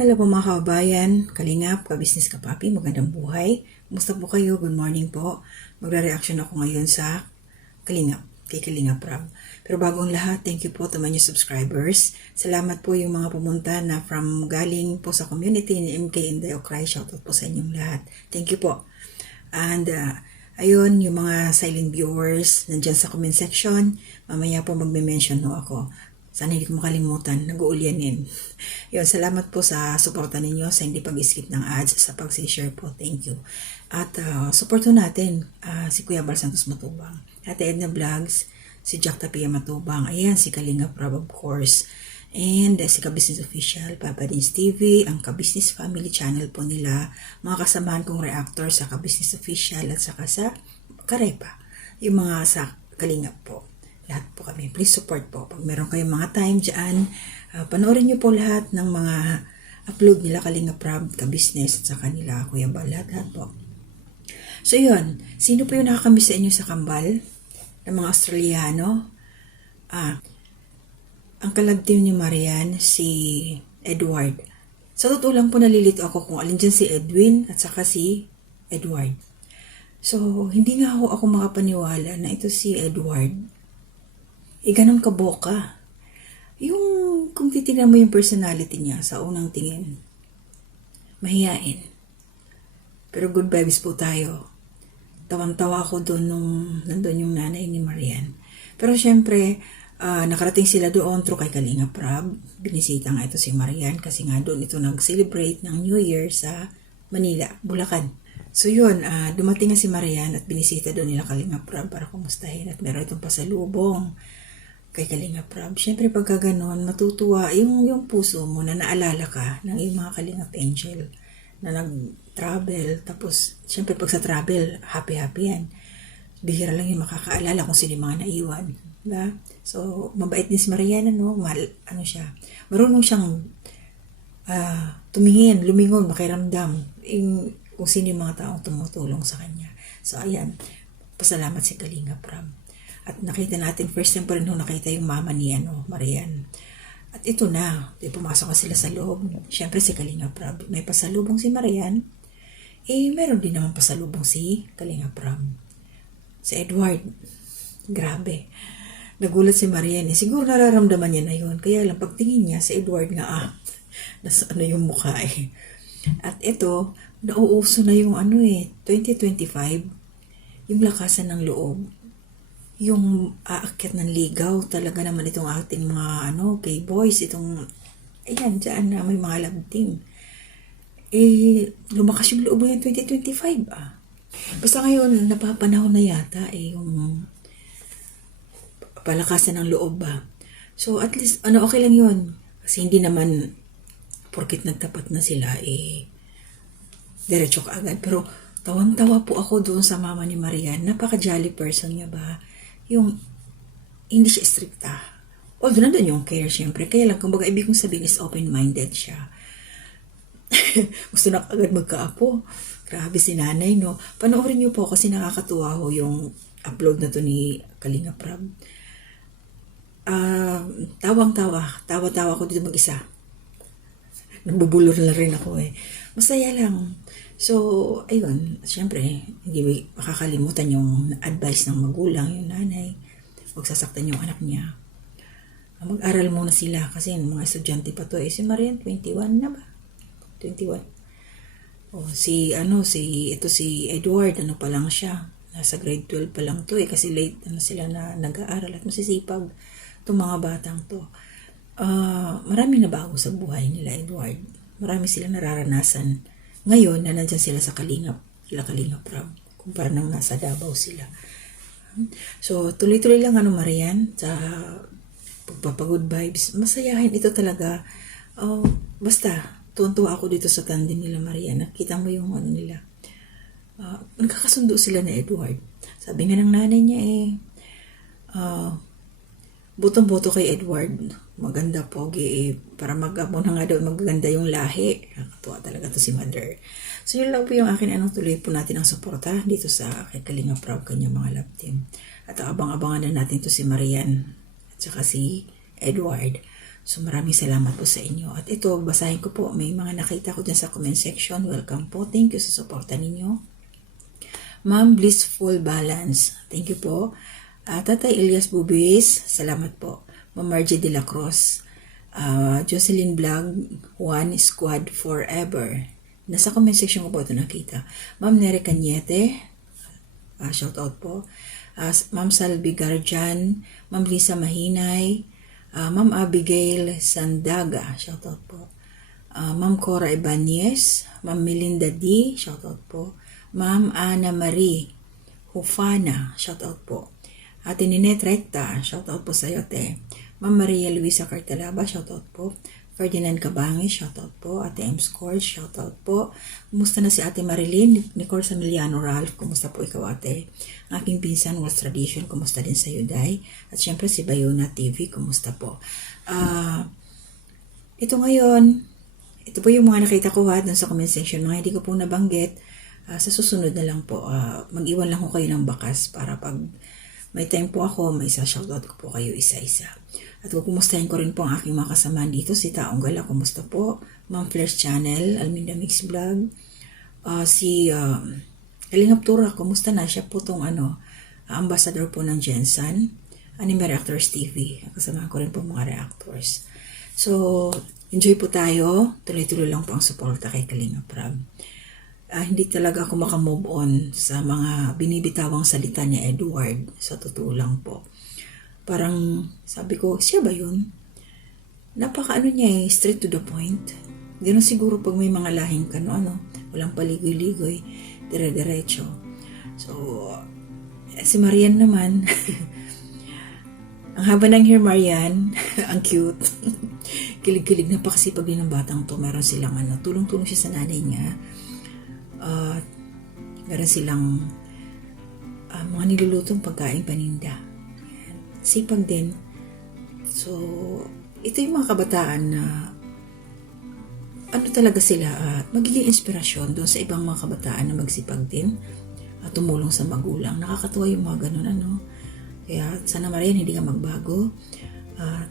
Hello po mga kababayan, kalingap, kabisnes kapapi, magandang buhay. Kumusta po kayo? Good morning po. Magre-reaction ako ngayon sa kalingap, kay Kalingap Rab. Pero bago ang lahat, thank you po to my new subscribers. Salamat po yung mga pumunta na from galing po sa community ni MK Inday Okray. Shoutout po sa inyong lahat. Thank you po. And ayun, yung mga silent viewers nandyan sa comment section, mamaya po magme-mention no ako. Sana hindi ko makalimutan, nag-uulyanin. Yun, salamat po sa suporta ninyo, sa hindi pag-skip ng ads, sa pag-share po. Thank you. At supporto natin si Kuya Bal Santos Matubang, Ate Edna Vlogs, si Jack Tapia Matubang, ayan, si Kalingap Rab of course, and si Kabisnes Official, Papa Dins TV, ang Kabisnes Family Channel po nila, mga kasamahan kong reactor sa Kabisnes Official at saka sa Karepa, yung mga sa Kalingap po. Lahat po kami. Please support po. Pag meron kayong mga time dyan, panoorin nyo po lahat ng mga upload nila Kalingap Rab, Kabisnes, at sa kanila Kuya Bal, lahat po. So yun, sino po yung nakakamiss sa inyo sa kambal? Ng mga Australiano? Ang kalab team ni Marian, si Edward. Sa totoo lang po nalilito ako kung alin dyan si Edwin at saka si Edward. So, hindi nga ako makapaniwala na ito si Edward. Ganon kaboka. Yung, kung titignan mo yung personality niya sa unang tingin, mahiyain. Pero good vibes po tayo. Tawang-tawa ako doon nung nandun yung nanay ni Marian. Pero syempre, nakarating sila doon through kay Kalingap Rab. Binisita nga ito si Marian kasi nga doon ito nag-celebrate ng New Year sa Manila, Bulacan. So yun, dumating nga si Marian at binisita doon nila Kalingap Rab para kumustahin at meron itong pasalubong kay Kalingap Rab. Siyempre pagka ganon, matutuwa yung puso mo na naalala ka ng iyong mga Kalingap Angel na nag-travel. Tapos, siyempre pag sa travel, happy-happy yan. Bihira lang yung makakaalala kung sino yung mga naiwan. Diba? So, mabait din si Mariana, no? Siya. Marunong siyang tumingin, lumingon, makiramdam kung sino yung mga taong tumutulong sa kanya. So, ayan. Pasalamat si Kalingap Rab. At nakita natin, first time pa rin nung nakita yung mama ni Marian. At ito na, pumasok na sila sa loob. Siyempre si Kalingap Rab, may pasalubong si Marian. Meron din naman pasalubong si Kalingap Rab. Si Edward, grabe. Nagulat si Marian. Siguro nararamdaman niya na yun. Kaya lang pagtingin niya, si Edward nga, nasa yung mukha At ito, nauuso na yung 2025, yung lakasan ng loob. Yung aakyat ng ligaw, talaga naman itong ating mga gay boys, itong, ayan, dyan na may mga love team. Lumakas yung loob yung 2025 Basta ngayon, napapanahon na yata yung palakasan ng loob So at least, okay lang yun. Kasi hindi naman, porkit nagtapat na sila, diretso ka agad. Pero tawang-tawa po ako doon sa mama ni Marian. Napaka-jolly person niya ba? Yung hindi siya stricta. Although nandun yung care, syempre. Kaya lang, kumbaga, ibig kong sabihin is open-minded siya. Gusto na agad magkaapo. Grabe si nanay, no? Panoorin niyo po kasi nakakatuwa ho yung upload na to ni Kalingap Rab. Tawang-tawa. Tawa-tawa ko dito mag-isa. Nabubulor na rin ako Masaya lang. So, ayun, syempre, hindi makakalimutan yung advice ng magulang, yung nanay. Huwag sasaktan yung anak niya. Mag-aral muna sila kasi mga estudyante pa to. Si Marian, 21 na ba? 21. Ito si Edward, pa lang siya. Nasa grade 12 pa lang to kasi late sila na nag-aaral at masisipag itong mga batang to. Marami na bago sa buhay nila, Edward. Marami silang nararanasan ngayon na nandyan sila sa Kalingap Rab, kumpara nang nasa Davao sila. So, tuloy-tuloy lang Marian, sa pagpapagood vibes. Masayahin ito talaga. Basta, tuwan-tuwa ako dito sa tandem nila Marian. Nakita mo yung nila. Nagkakasundo sila na Edward. Sabi nga ng nanay niya botong-boto kay Edward. Maganda, pogi para mag-amo na nga daw magaganda yung lahi. Nakakatuwa talaga to si Mother. So yun lang po yung akin. Tuloy po natin ang suporta dito sa kay Kalingap Rab, kanyang mga love team. At abang-abangan na natin to si Marian at saka si Edward. So maraming salamat po sa inyo. At ito, basahin ko po, may mga nakita ko dyan sa comment section. Welcome po. Thank you sa suporta ninyo. Ma'am Blissful Balance, thank you po. Tatay Elias Bubis, salamat po. Ma'am Margie de la Cruz, Jocelyn Vlog, One Squad Forever. Nasa comment section ko po ito nakita. Ma'am Nere Cañete, shout out po. Ma'am Salvi Garjan, Ma'am Lisa Mahinay, Ma'am Abigail Sandaga, shout out po. Ma'am Cora Ibanez, Ma'am Melinda D, shout out po. Ma'am Ana Marie Hufana, shout out po. Ate Ninette Recta, shout out po sa iyo, te. Ma'am Maria Luisa Cartalaba, shout out po. Ferdinand Cabangi, shout out po. Ate M. Scourge, shout out po. Kumusta na si Ate Marilyn? Nicole Samiliano Ralph, kumusta po ikaw, ate? Aking pinsan, was tradition, kumusta din sa iyo, day? At syempre si Bayona TV, kumusta po? Ito ngayon, ito po yung mga nakita ko dun sa comment section, mga hindi ko pong nabanggit. Sa susunod na lang po, mag-iwan lang ko kayo ng bakas para pag may time po ako, may isa-shoutout ko po kayo isa-isa. At kukumustahin ko rin po ang aking mga kasama dito, si Taong Gala, kumusta po? Ma'am Flair's Channel, Alminda Mix Vlog, si Kalingap Tura, kumusta na? Siya po tong ambassador po ng Jensen, Anime Reactors TV. Kasama ko rin po mga reactors. So, enjoy po tayo. Tuloy-tuloy lang po ang suporta kay Kalingap Rab. Hindi talaga ako makamove on sa mga binibitawang salita ni Edward. Sa totoo lang po. Parang sabi ko, siya ba yun? Niya straight to the point. Ganoon siguro pag may mga lahing walang paligoy-ligoy, dire-diretso. So, si Marian naman, ang haba ng hair Marian, ang cute. Kilig-kilig, napakasipag din ng batang to. Meron silang tulong-tulong siya sa nanay niya. Meron silang mga nilulutong pagkain paninda. Sipag din. So, ito yung mga kabataan na talaga sila at magiging inspirasyon doon sa ibang mga kabataan na magsipag din at tumulong sa magulang. Nakakatuwa yung mga ganun, Kaya sana Marian, hindi ka magbago.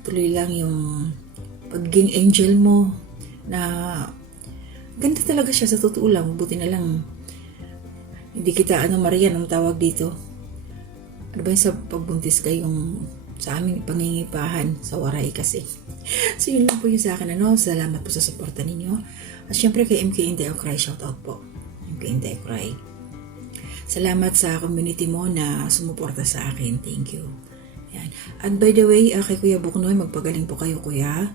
Tuloy lang yung pagiging angel mo na ganda talaga siya sa totoo lang. Buti na lang hindi kita Marian, ang tawag dito. Ano ba yung sa pagbuntis kayong sa amin pangingipahan sa waray kasi. So yun lang po yung sa akin. Salamat po sa suporta ninyo. At syempre kay MK Inday Okray, shout out po. MK Inday Okray. Salamat sa community mo na sumuporta sa akin. Thank you. Yan. At by the way, kay Kuya Buknoy, magpagaling po kayo, Kuya,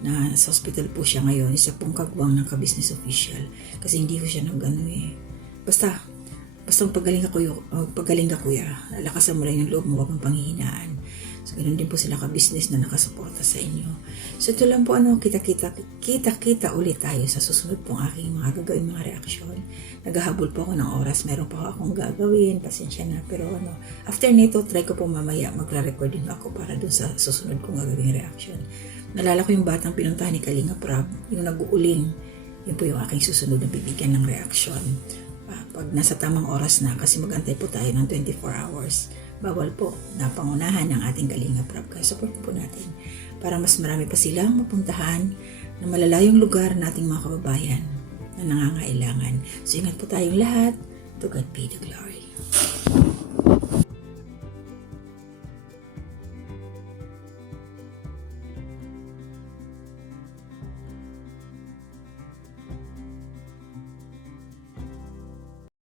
na sa hospital po siya ngayon. Isa pong kagwang ng ka-business official. Kasi hindi ko siya Basta pagaling ka, Kuya. Lakasan mo lang yung loob mo, wag mong panghihinaan. So, ganun din po sila ka-business na nakasuporta sa inyo. So, ito lang po, kita ulit tayo sa susunod pong aking mga gagawin, mga reaksyon. Naghahabol po ako ng oras. Meron pa akong gagawin. Pasensya na. Pero after nito, try ko po mamaya. Magre-record din ako para dun sa susunod kong gagawin reaksyon. Nalala ko yung batang pinuntahan ni Kalingap Rab, yung nag-uuling. Yun po yung aking susunod na bibigyan ng reaksyon. Pag nasa tamang oras na, kasi mag-antay po tayo ng 24 hours. Bawal po na pangunahan ng ating Kalingap Rab. Kaya support po natin para mas marami pa silang mapuntahan na malalayong lugar nating mga kababayan na nangangailangan. So ingat po tayong lahat. To God be the glory.